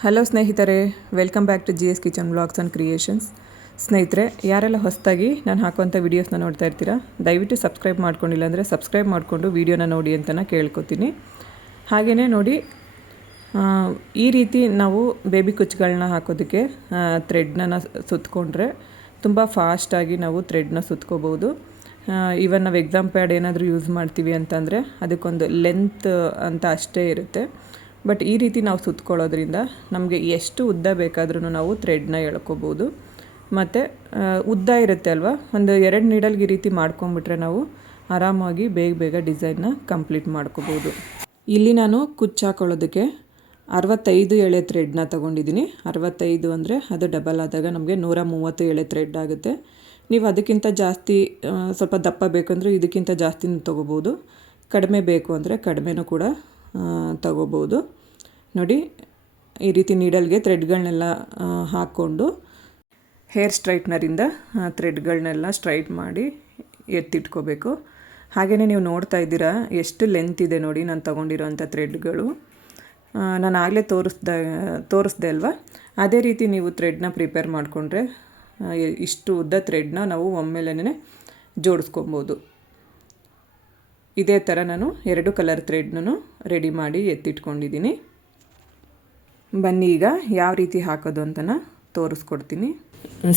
Hello ಸ್ನೇಹಿತರೆ. Welcome back to G S kitchen blogs and creations ಸ್ನೇಹಿತರೆ, ಯಾರೆಲ್ಲ ಹೊಸದಾಗಿ ನಾನು ಹಾಕುವಂಥ ವೀಡಿಯೋಸ್ನ ನೋಡ್ತಾ ಇರ್ತೀರಾ, ದಯವಿಟ್ಟು ಸಬ್ಸ್ಕ್ರೈಬ್ ಮಾಡ್ಕೊಂಡಿಲ್ಲ ಅಂದರೆ ಸಬ್ಸ್ಕ್ರೈಬ್ ಮಾಡಿಕೊಂಡು ವೀಡಿಯೋನ ನೋಡಿ ಅಂತ ಕೇಳ್ಕೊತೀನಿ. ಹಾಗೆಯೇ ನೋಡಿ ಈ ರೀತಿ ನಾವು ಬೇಬಿ ಕುಚ್ಚುಗಳನ್ನ ಹಾಕೋದಕ್ಕೆ ಥ್ರೆಡ್ನ ಸುತ್ತಕೊಂಡ್ರೆ ತುಂಬ ಫಾಸ್ಟಾಗಿ ನಾವು ಥ್ರೆಡ್ನ ಸುತ್ಕೋಬೋದು. ಇವನ್ ನಾವು ಎಕ್ಸಾಮ್ ಪ್ಯಾಡ್ ಏನಾದರೂ ಯೂಸ್ ಮಾಡ್ತೀವಿ ಅಂತಂದರೆ ಅದಕ್ಕೊಂದು ಲೆಂತ್ ಅಂತ ಅಷ್ಟೇ ಇರುತ್ತೆ. ಬಟ್ ಈ ರೀತಿ ನಾವು ಸುತ್ಕೊಳ್ಳೋದ್ರಿಂದ ನಮಗೆ ಎಷ್ಟು ಉದ್ದ ಬೇಕಾದ್ರೂ ನಾವು ಥ್ರೆಡ್ನ ಎಳ್ಕೊಬೋದು. ಮತ್ತು ಉದ್ದ ಇರುತ್ತೆ ಅಲ್ವಾ? ಒಂದು ಎರಡು ನೀಡಲ್ಗೆ ಈ ರೀತಿ ಮಾಡ್ಕೊಂಬಿಟ್ರೆ ನಾವು ಆರಾಮಾಗಿ ಬೇಗ ಬೇಗ ಡಿಸೈನ್ನ ಕಂಪ್ಲೀಟ್ ಮಾಡ್ಕೋಬೋದು. ಇಲ್ಲಿ ನಾನು ಕುಚ್ಚು ಹಾಕೊಳ್ಳೋದಕ್ಕೆ ಅರವತ್ತೈದು ಎಳೆ ಥ್ರೆಡ್ನ ತೊಗೊಂಡಿದ್ದೀನಿ. ಅರವತ್ತೈದು ಅಂದರೆ ಅದು ಡಬಲ್ ಆದಾಗ ನಮಗೆ ನೂರ ಮೂವತ್ತು ಎಳೆ ಥ್ರೆಡ್ ಆಗುತ್ತೆ. ನೀವು ಅದಕ್ಕಿಂತ ಜಾಸ್ತಿ ಸ್ವಲ್ಪ ದಪ್ಪ ಬೇಕಂದರೆ ಇದಕ್ಕಿಂತ ಜಾಸ್ತಿನೂ ತೊಗೋಬೋದು. ಕಡಿಮೆ ಬೇಕು ಅಂದರೆ ಕಡಿಮೆನೂ ಕೂಡ ತಗೋಬೋದು. ನೋಡಿ, ಈ ರೀತಿ ನೀಡಲ್ಗೆ ಥ್ರೆಡ್ಗಳನ್ನೆಲ್ಲ ಹಾಕ್ಕೊಂಡು ಹೇರ್ ಸ್ಟ್ರೈಟ್ನರಿಂದ ಥ್ರೆಡ್ಗಳನ್ನೆಲ್ಲ ಸ್ಟ್ರೈಟ್ ಮಾಡಿ ಎತ್ತಿಟ್ಕೋಬೇಕು. ಹಾಗೆಯೇ ನೀವು ನೋಡ್ತಾ ಇದ್ದೀರಾ, ಎಷ್ಟು ಲೆಂತ್ ಇದೆ ನೋಡಿ ನಾನು ತೊಗೊಂಡಿರೋಂಥ ಥ್ರೆಡ್ಗಳು ನಾನು ಆಗಲೇ ತೋರಿಸ್ದ, ತೋರಿಸ್ದೆ ಅಲ್ವಾ? ಅದೇ ರೀತಿ ನೀವು ಥ್ರೆಡ್ನ ಪ್ರಿಪೇರ್ ಮಾಡಿಕೊಂಡ್ರೆ ಇಷ್ಟು ಉದ್ದ ಥ್ರೆಡ್ನ ನಾವು ಒಮ್ಮೆಲೇ ಜೋಡಿಸ್ಕೊಬೋದು. ಇದೇ ಥರ ನಾನು ಎರಡು ಕಲರ್ ಥ್ರೆಡ್ನೂ ರೆಡಿ ಮಾಡಿ ಎತ್ತಿಟ್ಕೊಂಡಿದ್ದೀನಿ. ಬನ್ನಿ ಈಗ, ಯಾವ ರೀತಿ ಹಾಕೋದು ಅಂತ ತೋರಿಸ್ಕೊಡ್ತೀನಿ.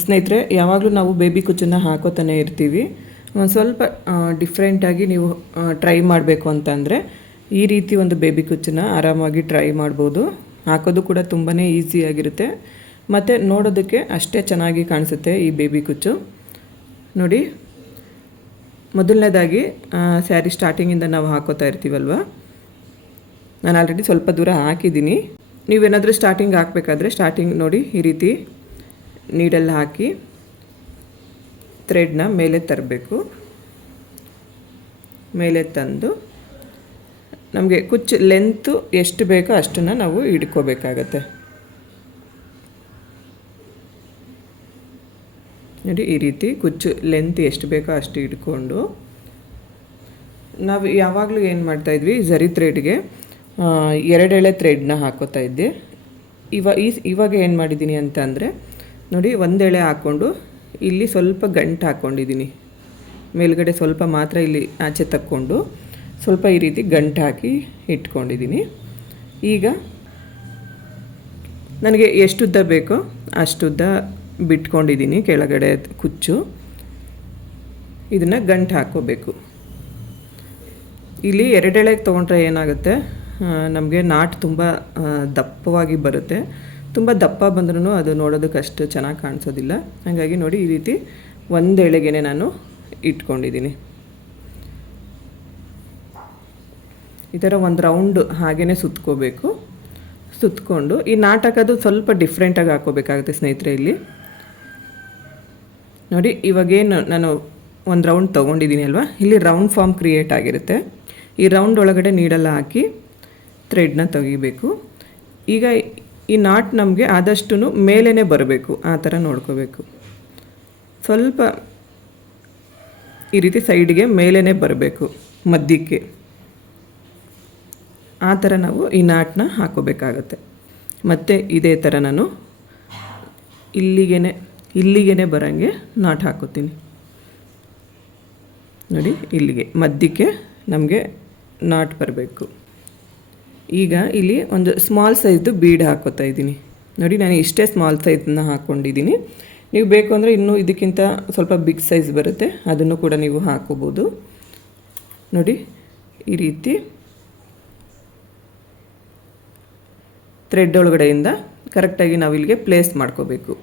ಸ್ನೇಹಿತರೆ, ಯಾವಾಗಲೂ ನಾವು ಬೇಬಿ ಕುಚ್ಚನ್ನ ಹಾಕೋತಾನೆ ಇರ್ತೀವಿ. ಒಂದು ಸ್ವಲ್ಪ ಡಿಫ್ರೆಂಟಾಗಿ ನೀವು ಟ್ರೈ ಮಾಡಬೇಕು ಅಂತಂದರೆ, ಈ ರೀತಿ ಒಂದು ಬೇಬಿ ಕುಚ್ಚನ್ನ ಆರಾಮಾಗಿ ಟ್ರೈ ಮಾಡ್ಬೋದು. ಹಾಕೋದು ಕೂಡ ತುಂಬಾ ಈಸಿಯಾಗಿರುತ್ತೆ ಮತ್ತು ನೋಡೋದಕ್ಕೆ ಅಷ್ಟೇ ಚೆನ್ನಾಗಿ ಕಾಣಿಸುತ್ತೆ ಈ ಬೇಬಿ ಕುಚ್ಚು. ನೋಡಿ, ಮೊದಲನೇದಾಗಿ ಸ್ಯಾರಿ ಸ್ಟಾರ್ಟಿಂಗಿಂದ ನಾವು ಹಾಕೋತಾ ಇರ್ತೀವಲ್ವ? ನಾನು ಆಲ್ರೆಡಿ ಸ್ವಲ್ಪ ದೂರ ಹಾಕಿದ್ದೀನಿ. ನೀವೇನಾದರೂ ಸ್ಟಾರ್ಟಿಂಗ್ ಹಾಕಬೇಕಾದ್ರೆ ಸ್ಟಾರ್ಟಿಂಗ್ ನೋಡಿ ಈ ರೀತಿ ನೀಡಲ್ಲಿ ಹಾಕಿ ಥ್ರೆಡ್ನ ಮೇಲೆ ತರಬೇಕು. ಮೇಲೆ ತಂದು ನಮಗೆ ಕುಚ್ಚು ಲೆಂತು ಎಷ್ಟು ಬೇಕೋ ಅಷ್ಟನ್ನು ನಾವು ಹಿಡ್ಕೋಬೇಕಾಗತ್ತೆ ನೋಡಿ ಈ ರೀತಿ ಕುಚ್ಚು ಲೆಂತ್ ಎಷ್ಟು ಬೇಕೋ ಅಷ್ಟು ಹಿಡ್ಕೊಂಡು ನಾವು ಯಾವಾಗಲೂ ಏನು ಮಾಡ್ತಾಯಿದ್ವಿ ಝರಿ ಥ್ರೆಡ್ಗೆ ಎರಡೆಳೆ ಥ್ರೆಡ್ನ ಹಾಕೋತಾ ಇದ್ದೆ. ಇವ, ಈ, ಇವಾಗ ಏನು ಮಾಡಿದ್ದೀನಿ ಅಂತ ಅಂದರೆ, ನೋಡಿ ಒಂದೆಳೆ ಹಾಕ್ಕೊಂಡು ಇಲ್ಲಿ ಸ್ವಲ್ಪ ಗಂಟು ಹಾಕ್ಕೊಂಡಿದ್ದೀನಿ ಮೇಲ್ಗಡೆ ಸ್ವಲ್ಪ ಮಾತ್ರ ಇಲ್ಲಿ ಆಚೆ ತಕ್ಕೊಂಡು ಸ್ವಲ್ಪ ಈ ರೀತಿ ಗಂಟು ಹಾಕಿ ಇಟ್ಕೊಂಡಿದ್ದೀನಿ ಈಗ ನನಗೆ ಎಷ್ಟುದ್ದ ಬೇಕೋ ಅಷ್ಟುದ್ದ ಬಿಟ್ಕೊಂಡಿದ್ದೀನಿ ಕೆಳಗಡೆ ಕುಚ್ಚು. ಇದನ್ನು ಗಂಟು ಹಾಕ್ಕೋಬೇಕು ಇಲ್ಲಿ ಎರಡೆಳೆಗೆ ತೊಗೊಂಡ್ರೆ ಏನಾಗುತ್ತೆ? ನಮಗೆ ನಾಟ್ ತುಂಬ ದಪ್ಪವಾಗಿ ಬರುತ್ತೆ. ತುಂಬ ದಪ್ಪ ಬಂದ್ರೂ ಅದು ನೋಡೋದಕ್ಕೆ ಅಷ್ಟು ಚೆನ್ನಾಗಿ ಕಾಣಿಸೋದಿಲ್ಲ. ಹಾಗಾಗಿ ನೋಡಿ ಈ ರೀತಿ ಒಂದು ನಾನು ಇಟ್ಕೊಂಡಿದ್ದೀನಿ. ಈ ಥರ ಒಂದು ರೌಂಡ್ ಹಾಗೇ ಸುತ್ಕೋಬೇಕು. ಸುತ್ಕೊಂಡು, ಈ ನಾಟಕದು ಸ್ವಲ್ಪ ಡಿಫ್ರೆಂಟಾಗಿ ಹಾಕೋಬೇಕಾಗುತ್ತೆ ಸ್ನೇಹಿತರೆ ಇಲ್ಲಿ. ನೋಡಿ, ಇವಾಗೇನು ನಾನು ಒಂದು ರೌಂಡ್ ತೊಗೊಂಡಿದ್ದೀನಿ ಅಲ್ವಾ? ಇಲ್ಲಿ ರೌಂಡ್ ಫಾರ್ಮ್ ಕ್ರಿಯೇಟ್ ಆಗಿರುತ್ತೆ. ಈ ರೌಂಡ್ ಒಳಗಡೆ ನೀಡೆಲ್ಲ ಹಾಕಿ ಥ್ರೆಡ್ನ ತೆಗಿಬೇಕು. ಈಗ ಈ ನಾಟ್ ನಮಗೆ ಆದಷ್ಟು ಮೇಲೇ ಬರಬೇಕು, ಆ ಥರ ನೋಡ್ಕೋಬೇಕು. ಸ್ವಲ್ಪ ಈ ರೀತಿ ಸೈಡ್ಗೆ ಮೇಲೇ ಬರಬೇಕು, ಮಧ್ಯಕ್ಕೆ. ಆ ಥರ ನಾವು ಈ ನಾಟನ್ನ ಹಾಕೋಬೇಕಾಗತ್ತೆ. ಮತ್ತು ಇದೇ ಥರ ನಾನು ಇಲ್ಲಿಗೆ ಇಲ್ಲಿಗೇ ಬರೋಂಗೆ ನಾಟ್ ಹಾಕೋತೀನಿ. ನೋಡಿ, ಇಲ್ಲಿಗೆ, ಮಧ್ಯಕ್ಕೆ ನಮಗೆ ನಾಟ್ ಬರಬೇಕು. ಈಗ ಇಲ್ಲಿ ಒಂದು ಸ್ಮಾಲ್ ಸೈಜ್ದು ಬೀಡ್ ಹಾಕೋತಾ ಇದ್ದೀನಿ. ನೋಡಿ, ನಾನು ಇಷ್ಟೇ ಸ್ಮಾಲ್ ಸೈಜನ್ನ ಹಾಕ್ಕೊಂಡಿದ್ದೀನಿ ನೀವು ಬೇಕು ಅಂದರೆ ಇನ್ನೂ ಇದಕ್ಕಿಂತ ಸ್ವಲ್ಪ ಬಿಗ್ ಸೈಜ್ ಬರುತ್ತೆ. ಅದನ್ನು ಕೂಡ ನೀವು ಹಾಕೋಬೋದು. ನೋಡಿ, ಈ ರೀತಿ ಥ್ರೆಡ್ ಒಳಗಡೆಯಿಂದ ಕರೆಕ್ಟಾಗಿ ನಾವು ಇಲ್ಲಿಗೆ ಪ್ಲೇಸ್ ಮಾಡ್ಕೋಬೇಕು.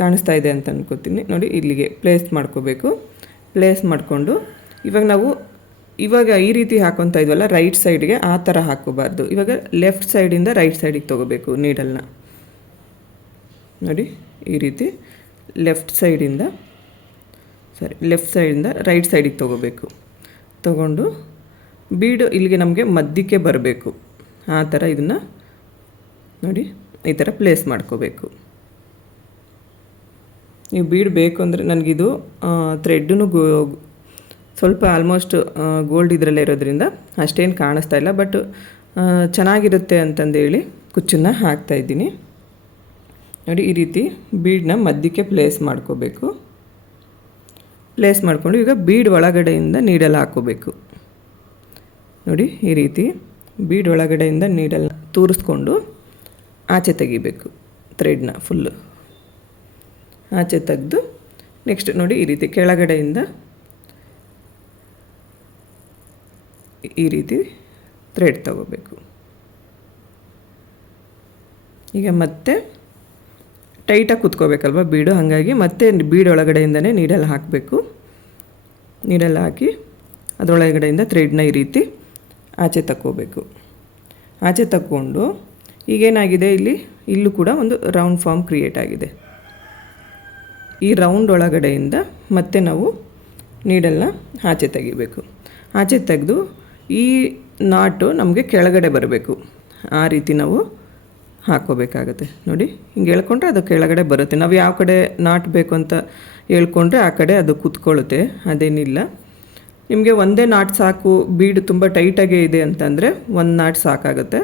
ಕಾಣಿಸ್ತಾ ಇದೆ ಅಂತ ಅಂದ್ಕೋತೀನಿ ನೋಡಿ, ಇಲ್ಲಿಗೆ ಪ್ಲೇಸ್ ಮಾಡ್ಕೋಬೇಕು. ಪ್ಲೇಸ್ ಮಾಡಿಕೊಂಡು ಇವಾಗ ನಾವು ಇವಾಗ ಈ ರೀತಿ ಹಾಕೊತಾ ಇದ್ವಲ್ಲ ರೈಟ್ ಸೈಡ್ಗೆ ಆ ಥರ ಹಾಕೋಬಾರ್ದು ಇವಾಗ ಲೆಫ್ಟ್ ಸೈಡಿಂದ ರೈಟ್ ಸೈಡಿಗೆ ತೊಗೋಬೇಕು ನೀಡಲ್ನ ನೋಡಿ, ಈ ರೀತಿ ಲೆಫ್ಟ್ ಸೈಡಿಂದ ಸಾರಿ ಲೆಫ್ಟ್ ಸೈಡಿಂದ ರೈಟ್ ಸೈಡಿಗೆ ತೊಗೋಬೇಕು. ತೊಗೊಂಡು ಬೀಡು ಇಲ್ಲಿಗೆ ನಮಗೆ ಮಧ್ಯಕ್ಕೆ ಬರಬೇಕು. ಆ ಥರ ಇದನ್ನು ನೋಡಿ, ಈ ಥರ ಪ್ಲೇಸ್ ಮಾಡ್ಕೋಬೇಕು. ನೀವು ಬೀಡ್ ಬೇಕು ಅಂದರೆ ನನಗಿದು ಥ್ರೆಡ್ಡು ಗೋ ಸ್ವಲ್ಪ ಆಲ್ಮೋಸ್ಟ್ ಗೋಲ್ಡ್ ಇದರಲ್ಲೇ ಇರೋದ್ರಿಂದ ಅಷ್ಟೇನು ಕಾಣಿಸ್ತಾ ಇಲ್ಲ. ಬಟ್ ಚೆನ್ನಾಗಿರುತ್ತೆ ಅಂತಂದೇಳಿ ಕುಚ್ಚನ್ನು ಹಾಕ್ತಾಯಿದ್ದೀನಿ ನೋಡಿ, ಈ ರೀತಿ ಬೀಡನ್ನ ಮಧ್ಯಕ್ಕೆ ಪ್ಲೇಸ್ ಮಾಡ್ಕೋಬೇಕು. ಪ್ಲೇಸ್ ಮಾಡಿಕೊಂಡು ಈಗ ಬೀಡ್ ಒಳಗಡೆಯಿಂದ ನೀಡಲ್ ಹಾಕೋಬೇಕು. ನೋಡಿ, ಈ ರೀತಿ ಬೀಡ್ ಒಳಗಡೆಯಿಂದ ನೀಡಲ್ ತೂರಿಸ್ಕೊಂಡು ಆಚೆ ತೆಗಿಬೇಕು ಥ್ರೆಡ್ನ ಫುಲ್ಲು ಆಚೆ ತೆಗೆದು ನೆಕ್ಸ್ಟ್ ನೋಡಿ, ಈ ರೀತಿ ಕೆಳಗಡೆಯಿಂದ ಈ ರೀತಿ ಥ್ರೆಡ್ ತಗೋಬೇಕು. ಈಗ ಮತ್ತೆ ಟೈಟಾಗಿ ಕುತ್ಕೋಬೇಕಲ್ವ ಬೀಡು? ಹಾಗಾಗಿ ಮತ್ತೆ ಬೀಡ್ ಒಳಗಡೆಯಿಂದನೇ ನೀಡಲ್ಲಿ ಹಾಕಬೇಕು. ನೀಡಲ್ಲಿ ಹಾಕಿ ಅದರೊಳಗಡೆಯಿಂದ ಥ್ರೆಡ್ನ ಈ ರೀತಿ ಆಚೆ ತಕ್ಕೋಬೇಕು. ಆಚೆ ತಕ್ಕೊಂಡು ಈಗೇನಾಗಿದೆ ಇಲ್ಲಿ? ಇಲ್ಲೂ ಕೂಡ ಒಂದು ರೌಂಡ್ ಫಾರ್ಮ್ ಕ್ರಿಯೇಟ್ ಆಗಿದೆ. ಈ ರೌಂಡ್ ಒಳಗಡೆಯಿಂದ ಮತ್ತೆ ನಾವು ನೀಡಲ್ನ ಆಚೆ ತೆಗಿಬೇಕು. ಆಚೆ ತೆಗೆದು ಈ ನಾಟು ನಮಗೆ ಕೆಳಗಡೆ ಬರಬೇಕು. ಆ ರೀತಿ ನಾವು ಹಾಕೋಬೇಕಾಗತ್ತೆ ನೋಡಿ, ಹಿಂಗೆ ಹೇಳ್ಕೊಂಡ್ರೆ ಅದು ಕೆಳಗಡೆ ಬರುತ್ತೆ. ನಾವು ಯಾವ ಕಡೆ ನಾಟ್ ಬೇಕು ಅಂತ ಹೇಳ್ಕೊಂಡ್ರೆ ಆ ಕಡೆ ಅದು ಕೂತ್ಕೊಳ್ಳುತ್ತೆ, ಅದೇನಿಲ್ಲ. ನಿಮಗೆ ಒಂದೇ ನಾಟ್ ಸಾಕು, ಬೀಡು ತುಂಬ ಟೈಟಾಗೇ ಇದೆ ಅಂತಂದರೆ ಒಂದು ನಾಟ್ ಸಾಕಾಗುತ್ತೆ.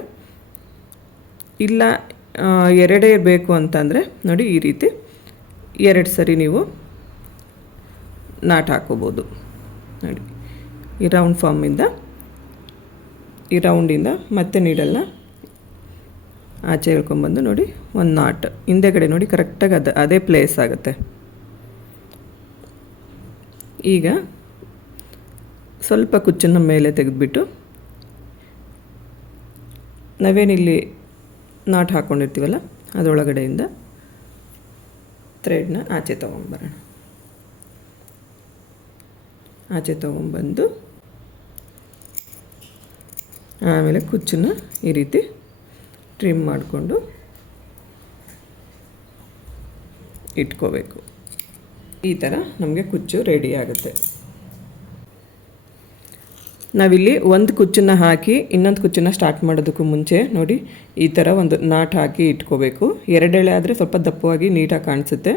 ಇಲ್ಲ ಎರಡೇ ಬೇಕು ಅಂತಂದರೆ, ನೋಡಿ, ಈ ರೀತಿ ಎರಡು ಸರಿ ನೀವು ನಾಟ್ ಹಾಕೋಬೋದು ನೋಡಿ, ಈ ರೌಂಡ್ ಫಾರ್ಮಿಂದ ಈ ರೌಂಡಿಂದ ಮತ್ತೆ ನೀಡಲ್ಲ ಆಚೆ ಹೇಳ್ಕೊಂಬಂದು ನೋಡಿ, ಒಂದು ನಾಟ್ ಹಿಂದೆಗಡೆ ನೋಡಿ ಕರೆಕ್ಟಾಗಿ ಅದು ಅದೇ ಪ್ಲೇಸ್ ಆಗುತ್ತೆ. ಈಗ ಸ್ವಲ್ಪ ಕುಚ್ಚನ್ನ ಮೇಲೆ ತೆಗೆದುಬಿಟ್ಟು ನಾವೇನಿಲ್ಲಿ ನಾಟ್ ಹಾಕ್ಕೊಂಡಿರ್ತೀವಲ್ಲ ಅದರೊಳಗಡೆಯಿಂದ ಥ್ರೆಡ್ನ ಆಚೆ ತೊಗೊಂಬರೋಣ ಆಚೆ ತೊಗೊಂಬಂದು ಆಮೇಲೆ ಕುಚ್ಚನ್ನು ಈ ರೀತಿ ಟ್ರಿಮ್ ಮಾಡಿಕೊಂಡು ಇಟ್ಕೋಬೇಕು. ಈ ಥರ ನಮಗೆ ಕುಚ್ಚು ರೆಡಿ ಆಗುತ್ತೆ. ನಾವಿಲ್ಲಿ ಒಂದು ಕುಚ್ಚನ್ನು ಹಾಕಿ ಇನ್ನೊಂದು ಕುಚ್ಚನ್ನು ಸ್ಟಾರ್ಟ್ ಮಾಡೋದಕ್ಕೂ ಮುಂಚೆ ನೋಡಿ, ಈ ಥರ ಒಂದು ನಾಟ್ ಹಾಕಿ ಇಟ್ಕೋಬೇಕು. ಎರಡೆಳೆ ಆದರೆ ಸ್ವಲ್ಪ ದಪ್ಪವಾಗಿ ನೀಟಾಗಿ ಕಾಣಿಸುತ್ತೆ.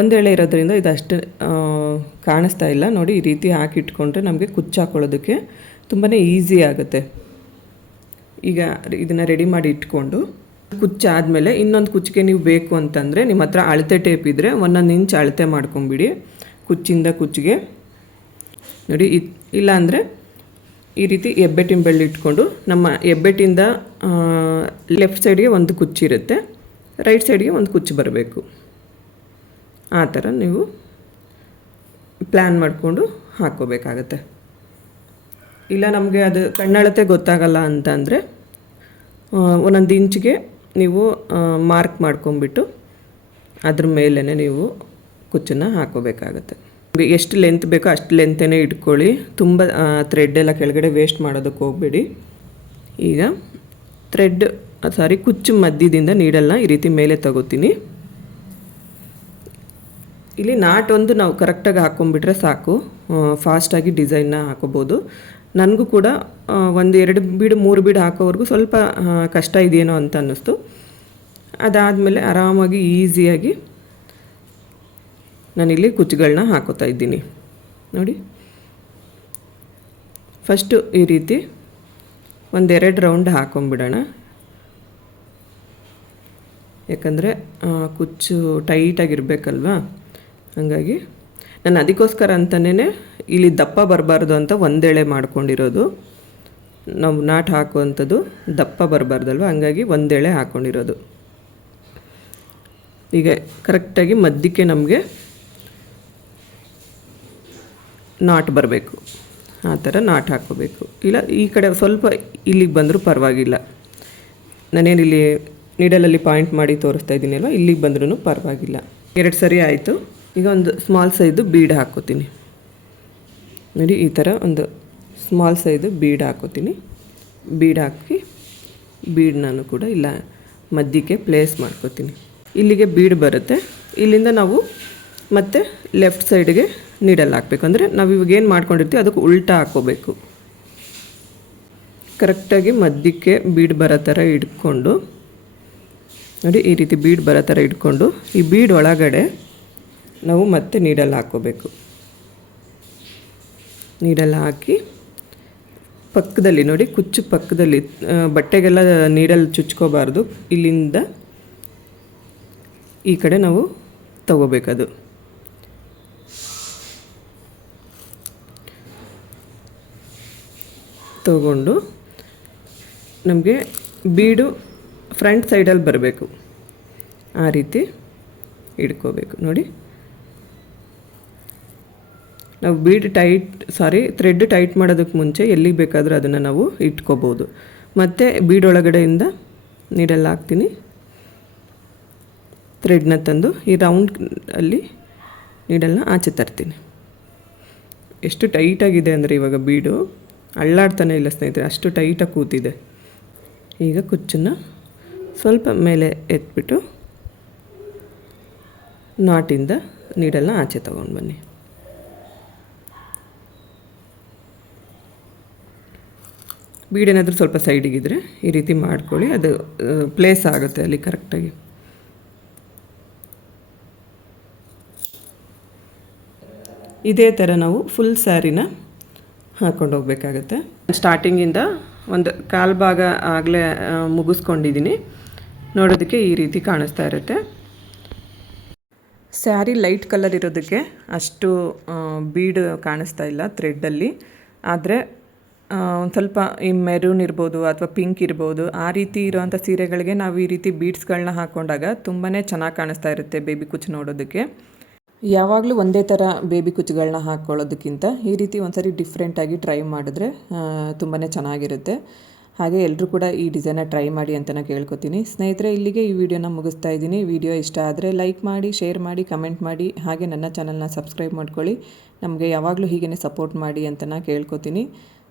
ಒಂದು ಇರೋದ್ರಿಂದ ಇದು ಅಷ್ಟು ಕಾಣಿಸ್ತಾ ಇಲ್ಲ. ನೋಡಿ, ಈ ರೀತಿ ಹಾಕಿ ಇಟ್ಕೊಂಡ್ರೆ ನಮಗೆ ಕುಚ್ಚು ಹಾಕೊಳ್ಳೋದಕ್ಕೆ ತುಂಬಾ ಈಸಿ ಆಗುತ್ತೆ. ಈಗ ಇದನ್ನು ರೆಡಿ ಮಾಡಿ ಇಟ್ಕೊಂಡು ಕುಚ್ಚಾದಮೇಲೆ ಇನ್ನೊಂದು ಕುಚ್ಚಿಗೆ ನೀವು ಬೇಕು ಅಂತಂದರೆ ನಿಮ್ಮ ಹತ್ರ ಅಳತೆ ಟೇಪ್ ಇದ್ದರೆ ಒಂದೊಂದು ಇಂಚ್ ಅಳತೆ ಮಾಡ್ಕೊಂಬಿಡಿ ಕುಚ್ಚಿಂದ ಕುಚ್ಚಿಗೆ. ನೋಡಿ ಇಲ್ಲ ಅಂದರೆ ಈ ರೀತಿ ಹೆಬ್ಬೆಟ್ಟಿನ ಬೆಳ್ಳಿ ಇಟ್ಕೊಂಡು ನಮ್ಮ ಹೆಬ್ಬೆಟ್ಟಿಂದ ಲೆಫ್ಟ್ ಸೈಡ್ಗೆ ಒಂದು ಕುಚ್ಚಿರುತ್ತೆ ರೈಟ್ ಸೈಡ್ಗೆ ಒಂದು ಕುಚ್ಚು ಬರಬೇಕು. ಆ ಥರ ನೀವು ಪ್ಲ್ಯಾನ್ ಮಾಡಿಕೊಂಡು ಹಾಕ್ಕೋಬೇಕಾಗತ್ತೆ. ಇಲ್ಲ ನಮಗೆ ಅದು ಕಣ್ಣಳತೆ ಗೊತ್ತಾಗಲ್ಲ ಅಂತಂದರೆ ಒಂದೊಂದು ಇಂಚಿಗೆ ನೀವು ಮಾರ್ಕ್ ಮಾಡ್ಕೊಂಬಿಟ್ಟು ಅದ್ರ ಮೇಲೇ ನೀವು ಕುಚ್ಚನ್ನು ಹಾಕೋಬೇಕಾಗತ್ತೆ. ಎಷ್ಟು ಲೆಂತ್ ಬೇಕೋ ಅಷ್ಟು ಲೆಂತೇ ಇಟ್ಕೊಳ್ಳಿ. ತುಂಬ ಥ್ರೆಡ್ ಎಲ್ಲ ಕೆಳಗಡೆ ವೇಸ್ಟ್ ಮಾಡೋದಕ್ಕೆ ಹೋಗಬೇಡಿ. ಈಗ ಥ್ರೆಡ್ ಸಾರಿ ಕುಚ್ಚು ಮಧ್ಯದಿಂದ ನೀಡಲ್ಲ ಈ ರೀತಿ ಮೇಲೆ ತಗೋತೀನಿ. ಇಲ್ಲಿ ನಾಟ್ ಒಂದು ನಾವು ಕರೆಕ್ಟಾಗಿ ಹಾಕ್ಕೊಂಬಿಟ್ರೆ ಸಾಕು. ಫಾಸ್ಟಾಗಿ ಡಿಸೈನ್ನ ಹಾಕೋಬೋದು. ನನಗೂ ಕೂಡ ಒಂದು ಎರಡು ಬೀಡು, ಮೂರು ಬೀಡು ಹಾಕೋವರೆಗೂ ಸ್ವಲ್ಪ ಕಷ್ಟ ಇದೆಯೇನೋ ಅಂತ ಅನ್ನಿಸ್ತು. ಅದಾದಮೇಲೆ ಆರಾಮಾಗಿ ಈಸಿಯಾಗಿ ನಾನಿಲ್ಲಿ ಕುಚ್ಚುಗಳನ್ನ ಹಾಕೋತಾ ಇದ್ದೀನಿ. ನೋಡಿ. ಫಸ್ಟು ಈ ರೀತಿ ಒಂದೆರಡು ರೌಂಡ್ ಹಾಕೊಂಬಿಡೋಣ. ಯಾಕಂದರೆ ಕುಚ್ಚು ಟೈಟಾಗಿರ್ಬೇಕಲ್ವಾ? ಹಾಗಾಗಿ ನಾನು ಅದಕ್ಕೋಸ್ಕರ ಅಂತಲೇ ಇಲ್ಲಿ ದಪ್ಪ ಬರಬಾರ್ದು ಅಂತ ಒಂದೆಳೆ ಮಾಡ್ಕೊಂಡಿರೋದು. ನಾವು ನಾಟ್ ಹಾಕುವಂಥದ್ದು ದಪ್ಪ ಬರಬಾರ್ದಲ್ವ? ಹಂಗಾಗಿ ಒಂದೆಳೆ ಹಾಕ್ಕೊಂಡಿರೋದು ಈಗ ಕರೆಕ್ಟಾಗಿ ಮಧ್ಯಕ್ಕೆ ನಮಗೆ ನಾಟ್ ಬರಬೇಕು. ಆ ಥರ ನಾಟ್ ಹಾಕೋಬೇಕು ಇಲ್ಲ, ಈ ಕಡೆ ಸ್ವಲ್ಪ ಇಲ್ಲಿಗೆ ಬಂದರೂ ಪರವಾಗಿಲ್ಲ. ನಾನೇನಿಲ್ಲಿ ನೀಡಲಲ್ಲಿ ಪಾಯಿಂಟ್ ಮಾಡಿ ತೋರಿಸ್ತಾ ಇದ್ದೀನಲ್ವ? ಇಲ್ಲಿಗೆ ಬಂದ್ರೂ ಪರವಾಗಿಲ್ಲ. ಎರಡು ಸರಿ ಆಯಿತು. ಈಗ ಒಂದು ಸ್ಮಾಲ್ ಸೈಜು ಬೀಡ್ ಹಾಕ್ಕೋತೀನಿ ನೋಡಿ, ಈ ಥರ ಒಂದು ಸ್ಮಾಲ್ ಸೈಜು ಬೀಡ್ ಹಾಕೋತೀನಿ. ಬೀಡ್ ಹಾಕಿ ಬೀಡ್ ನಾನು ಕೂಡ ಇಲ್ಲ, ಮಧ್ಯಕ್ಕೆ ಪ್ಲೇಸ್ ಮಾಡ್ಕೋತೀನಿ. ಇಲ್ಲಿಗೆ ಬೀಡ್ ಬರುತ್ತೆ. ಇಲ್ಲಿಂದ ನಾವು ಮತ್ತೆ ಲೆಫ್ಟ್ ಸೈಡ್ಗೆ ನೀಡಲ್ ಹಾಕಬೇಕು. ಅಂದರೆ ನಾವು ಇವಾಗ ಏನು ಮಾಡ್ಕೊಂಡಿರ್ತೀವಿ, ಅದಕ್ಕೆ ಉಲ್ಟಾ ಹಾಕೋಬೇಕು. ಕರೆಕ್ಟಾಗಿ ಮಧ್ಯಕ್ಕೆ ಬೀಡ್ ಬರೋ ಥರ ಇಟ್ಕೊಂಡು, ನೋಡಿ, ಈ ರೀತಿ ಬೀಡ್ ಬರೋ ಥರ ಇಟ್ಕೊಂಡು, ಈ ಬೀಡ್ ಒಳಗಡೆ ನಾವು ಮತ್ತೆ ನೀಡಲ್ ಹಾಕೋಬೇಕು ನೀಡಲ್ ಹಾಕಿ ಪಕ್ಕದಲ್ಲಿ ನೋಡಿ, ಕುಚ್ಚು ಪಕ್ಕದಲ್ಲಿ ಬಟ್ಟೆಗೆಲ್ಲ ನೀಡಲ್ಲಿ ಚುಚ್ಕೋಬಾರ್ದು. ಇಲ್ಲಿಂದ ಈ ಕಡೆ ನಾವು ತಗೋಬೇಕದು. ತಗೊಂಡು ನಮಗೆ ಬೀಡು ಫ್ರಂಟ್ ಸೈಡಲ್ಲಿ ಬರಬೇಕು. ಆ ರೀತಿ ಇಡ್ಕೋಬೇಕು ನೋಡಿ. ನಾವು bead tight, sorry, thread tight ಮಾಡೋದಕ್ಕೆ ಮುಂಚೆ ಎಲ್ಲಿಗೆ ಬೇಕಾದರೂ ಅದನ್ನು ನಾವು ಇಟ್ಕೋಬೋದು. ಮತ್ತು ಬೀಡ್ ಒಳಗಡೆಯಿಂದ ನೀಡಲ್ಲಿ ಹಾಕ್ತೀನಿ. ಥ್ರೆಡ್ನ ತಂದು ಈ ರೌಂಡ್ ಅಲ್ಲಿ ನೀಡಲ್ನ ಆಚೆ ತರ್ತೀನಿ. ಎಷ್ಟು ಟೈಟಾಗಿದೆ ಅಂದರೆ ಇವಾಗ ಬೀಡು. ಅಳ್ಳಾಡ್ತಾನೆ ಇಲ್ಲ ಸ್ನೇಹಿತರೆ, ಅಷ್ಟು ಟೈಟಾಗಿ ಕೂತಿದೆ. ಈಗ ಕುಚ್ಚನ್ನು ಸ್ವಲ್ಪ ಮೇಲೆ ಎತ್ಬಿಟ್ಟು ನಾಟಿಂದ ನೀಡಲ್ನ ಆಚೆ ತೊಗೊಂಡು ಬನ್ನಿ. ಬೀಡೇನಾದರೂ ಸ್ವಲ್ಪ ಸೈಡಿಗಿದ್ರೆ ಈ ರೀತಿ ಮಾಡ್ಕೊಳ್ಳಿ. ಅದು ಪ್ಲೇಸ್ ಆಗುತ್ತೆ ಅಲ್ಲಿ ಕರೆಕ್ಟಾಗಿ ಇದೇ ಥರ ನಾವು ಫುಲ್ ಸ್ಯಾರಿನ ಹಾಕ್ಕೊಂಡು ಹೋಗ್ಬೇಕಾಗತ್ತೆ. ಸ್ಟಾರ್ಟಿಂಗಿಂದ ಒಂದು ಕಾಲು ಭಾಗ ಆಗಲೇ ಮುಗಿಸ್ಕೊಂಡಿದ್ದೀನಿ ನೋಡೋದಕ್ಕೆ ಈ ರೀತಿ ಕಾಣಿಸ್ತಾ ಇರುತ್ತೆ. ಸ್ಯಾರಿ ಲೈಟ್ ಕಲರ್ ಇರೋದಕ್ಕೆ ಅಷ್ಟು ಬೀಡು ಕಾಣಿಸ್ತಾ ಇಲ್ಲ ಥ್ರೆಡ್ಡಲ್ಲಿ ಆದರೆ ಒಂದು ಸ್ವಲ್ಪ ಈ ಮೆರೂನ್ ಇರ್ಬೋದು ಅಥವಾ ಪಿಂಕ್ ಇರ್ಬೋದು, ಆ ರೀತಿ ಇರೋವಂಥ ಸೀರೆಗಳಿಗೆ ನಾವು ಈ ರೀತಿ ಬೀಡ್ಸ್ಗಳನ್ನ ಹಾಕ್ಕೊಂಡಾಗ ತುಂಬಾ ಚೆನ್ನಾಗಿ ಕಾಣಿಸ್ತಾ ಇರುತ್ತೆ ಬೇಬಿ ಕುಚ್ ನೋಡೋದಕ್ಕೆ. ಯಾವಾಗಲೂ ಒಂದೇ ಥರ ಬೇಬಿ ಕುಚ್ಗಳನ್ನ ಹಾಕ್ಕೊಳ್ಳೋದಕ್ಕಿಂತ ಈ ರೀತಿ ಒಂದ್ಸರಿ ಡಿಫ್ರೆಂಟಾಗಿ ಟ್ರೈ ಮಾಡಿದ್ರೆ ತುಂಬಾ ಚೆನ್ನಾಗಿರುತ್ತೆ. ಹಾಗೆ ಎಲ್ಲರೂ ಕೂಡ ಈ ಡಿಸೈನ ಟ್ರೈ ಮಾಡಿ ಅಂತ ಕೇಳ್ಕೊತೀನಿ. ಸ್ನೇಹಿತರೆ, ಇಲ್ಲಿಗೆ ಈ ವಿಡಿಯೋನ ಮುಗಿಸ್ತಾ ಇದ್ದೀನಿ. ವಿಡಿಯೋ ಇಷ್ಟ ಆದರೆ ಲೈಕ್ ಮಾಡಿ ಶೇರ್ ಮಾಡಿ ಕಮೆಂಟ್ ಮಾಡಿ, ಹಾಗೆ ನನ್ನ ಚಾನಲ್ನ ಸಬ್ಸ್ಕ್ರೈಬ್ ಮಾಡ್ಕೊಳ್ಳಿ. ನಮಗೆ ಯಾವಾಗಲೂ ಹೀಗೇ ಸಪೋರ್ಟ್ ಮಾಡಿ ಅಂತ ನಾನು ಕೇಳ್ಕೊತೀನಿ.